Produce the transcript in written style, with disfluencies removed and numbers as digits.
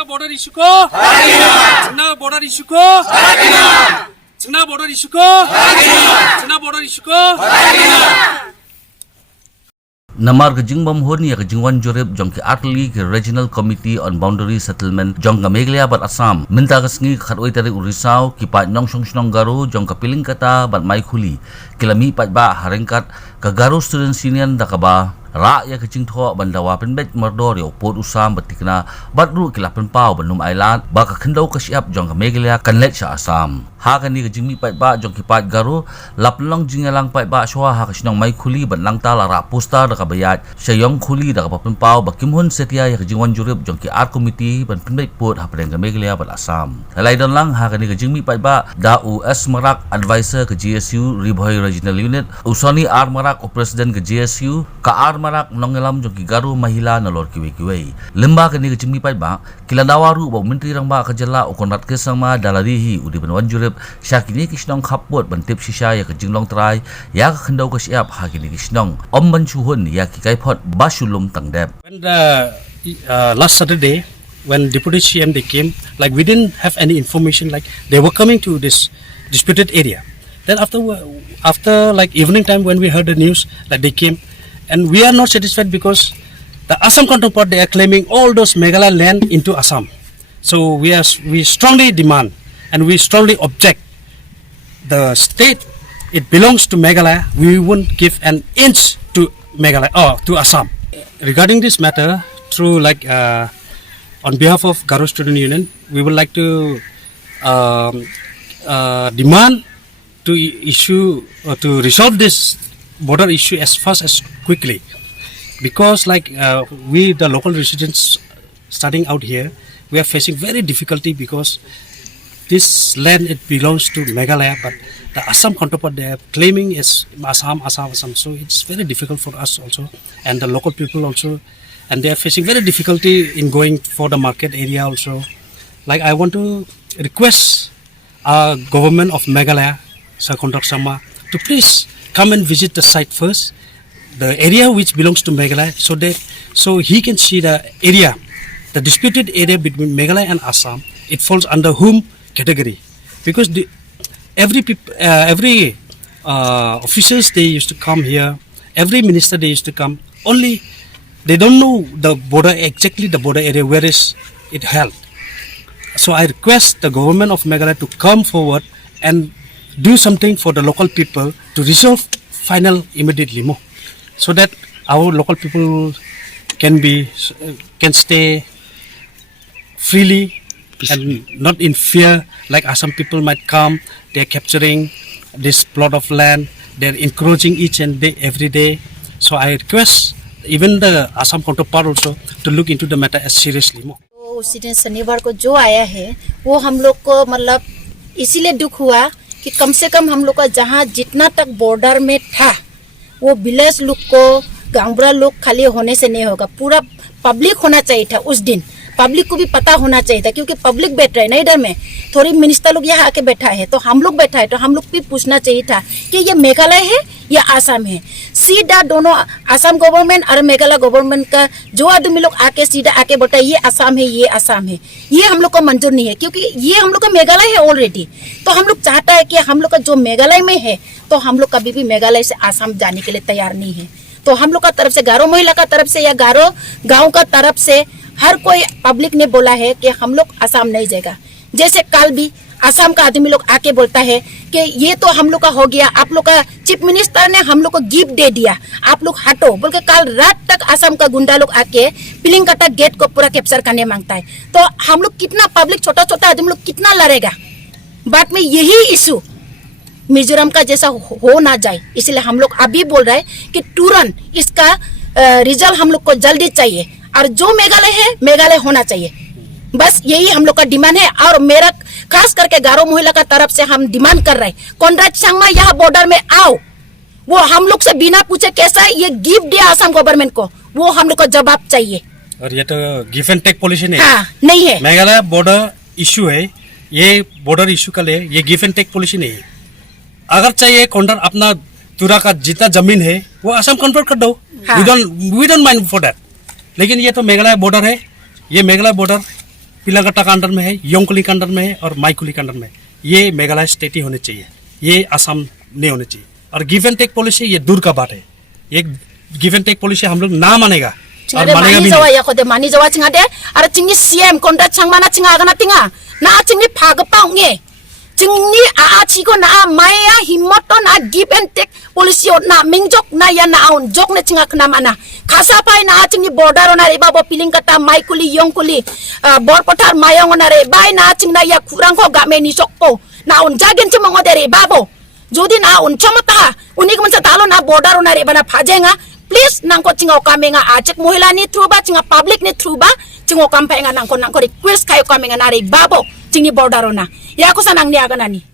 border issue ko China border issue ko China border issue ko China border issue ko Namar Gsu Bym Hun ya Jingjurip jong ki Atli ki Regional Committee on Boundary Settlement jong ka Maikhuli bat Assam minta kasngi khatoi tari Urisau ki pa nong song Garo jong ka Pillangkata bat Maikhuli kila Mih Paidbah haringkat ka Garo Students Union dakaba ra ya kecing tho bandawa penbet mardor yo pot usam batikna batru kila penpau banum island ba ka khendau ka siap jong ka Maikhuli kan let sa Assam ha kan ni Mih Paidbah jong ki pat Garo laplong jingalang Paidbah shwa ha ka sinong Maikhuli ban lang tala ra posta da ka bayat sa yong khuli da ka penpau ba kimhun setia ya Jingjurip jong ki art committee ban penbet pot ha preng ka Maikhuli ban Assam lai don lang ha kan ni Mih Paidbah da US marak advisor ke GSU Ribhoi Regional Unit usani ar marak o president ke GSU ka ar marak nongelam jong ki Garo mahila na lor kiwe lemba ke ni Mih Paidbah kila dawaru ba menteri rang ba ka jela o konrat ke sama dalarihi udi Jingjurip syakini kisnong khapot bantip sisa ya ke jinglong trai ya ka khendau ka siap ha kini kisnong om ban chuhun ya ki kaipot basulum tangdep. When the last Saturday when Deputy CM they came, like we didn't have any information, like they were coming to this disputed area. Then after like evening time when we heard the news, like they came, and we are not satisfied because the Assam counterpart they are claiming all those Meghalaya land into Assam. So we strongly demand and we strongly object. The state it belongs to Meghalaya. We won't give an inch to Meghalaya or to Assam. Regarding this matter, through like on behalf of Garo Student Union, we would like to demand to issue or to resolve this border issue as fast as quickly, because like we the local residents starting out here, we are facing very difficulty because this land it belongs to Meghalaya, but the Assam counterpart they are claiming is Assam. So it's very difficult for us also and the local people also, and they are facing very difficulty in going for the market area also. Like I want to request our government of Meghalaya, Sir Kontrak Sama, to please come and visit the site first, the area which belongs to Meghalaya, so he can see the area, the disputed area between Meghalaya and Assam. It falls under whom category? Because every officials they used to come here, every minister they used to come. Only they don't know the border exactly the border area where is it held. So I request the government of Meghalaya to come forward and do something for the local people to resolve final immediately more, so that our local people can stay freely and not in fear. Like Assam people might come, they are capturing this plot of land, they are encroaching each and every day. So I request even the Assam counterpart also to look into the matter as seriously more. उसी दिन शनिवार को जो आया है वो हम लोग को मतलब इसीलिए दुख हुआ कि कम से कम हम लोग का जहाँ जितना तक बॉर्डर में था वो विलेज लोग को गांवरा लोग खाली होने से नहीं होगा, पूरा पब्लिक होना चाहिए था। उस दिन पब्लिक को भी पता होना चाहिए था, क्योंकि पब्लिक बैठ रहा है ना इधर में, थोड़ी मिनिस्टर लोग यहाँ आके बैठा है तो हम लोग बैठा है, तो हम लोग भी पूछना चाहिए था कि ये मेघालय है या आसाम है। सीधा दोनों आसाम गवर्नमेंट और मेघालय गवर्नमेंट का जो आदमी लोग आके सीधा आके बोलता है ये आसाम है, ये आसाम है, ये हम लोग को मंजूर नहीं है, क्योंकि ये हम लोग का मेघालय है ऑलरेडी। तो हम लोग चाहता है कि हम लोग का जो मेघालय में है तो हम लोग कभी भी मेघालय से आसाम जाने के लिए तैयार नहीं है। तो हम लोग का तरफ से, गारो महिला का तरफ से या गारो गाँव का तरफ से हर कोई पब्लिक ने बोला है कि हम लोग आसाम नहीं जाएगा। जैसे कल भी आसाम का आदमी लोग आके बोलता है कि ये तो हम लोग का हो गया, आप लोग का चीफ मिनिस्टर ने हम लोग को गिफ्ट दे दिया, आप लोग हटो बोल के कल रात तक आसाम का गुंडा लोग आके पिलिंगकटा गेट को पूरा कैप्चर करने मांगता है। तो हम लोग कितना पब्लिक छोटा छोटा आदमी लोग कितना लड़ेगा। बाद में यही इशू मिजोरम का जैसा हो ना जाए, इसलिए हम लोग अभी बोल रहे हैं कि तुरंत इसका रिजल्ट हम लोग को जल्दी चाहिए, और जो मेघालय है मेघालय होना चाहिए। बस यही हम लोग का डिमांड है। और मेरा खास करके गारो महिला का तरफ से हम डिमांड कर रहे हैं, कॉन्ट्रैक्ट संगमा यहाँ बॉर्डर में आओ, वो हम लोग से बिना पूछे कैसा ये गिफ्ट दिया आसाम गवर्नमेंट को, वो हम लोग को जवाब चाहिए। और ये तो गिव एंड टेक पॉलिसी नहीं, हाँ, नहीं है। मेघालय बॉर्डर इशू है, ये बॉर्डर इशू का लिए ये गिव एंड टेक पॉलिसी नहीं है। अगर चाहिए कॉन्ट्रैक्ट अपना तुरा का जितना जमीन है वो आसाम कन्वर्ट कर दो, we don't mind for that. लेकिन ये तो मेघालय बॉर्डर है, ये मेघालय बॉर्डर पिलंगकटा का अंडर में है, योंगकुली का अंडर में है और माइखुली का अंडर में है। ये मेघालय स्टेट ही होने चाहिए, ये असम नहीं होने चाहिए। और गिव एंड टेक पॉलिसी ये दूर का बात है। ये गिव एंड टेक पॉलिसी हम लोग ना मानेगा और मानेगा भी jawa नहीं। ya kode mani jawa chinga de ara chingi CM konda changmana chinga gana tinga na chingi phagpa nge chingi a chi ko na maya himmoto na give and take policy na mingjok na ya na on jok na chinga kna mana khasa pai na chingi border ona re babo Pillangkata Maikhuli Yongkuli borpotar mayong ona re bai na chingna ya kurang ko game ni sokpo na on jagen chimong ode re babo jodi na on chomata unik man sa talo na border ona re bana phajenga please nangko chingo kami nga ajak mohila ni through ba chinga public ni through ba chingo kampai nga nangko request kayo kami nga nari babo chingi border ona ya ko sanang niya ganani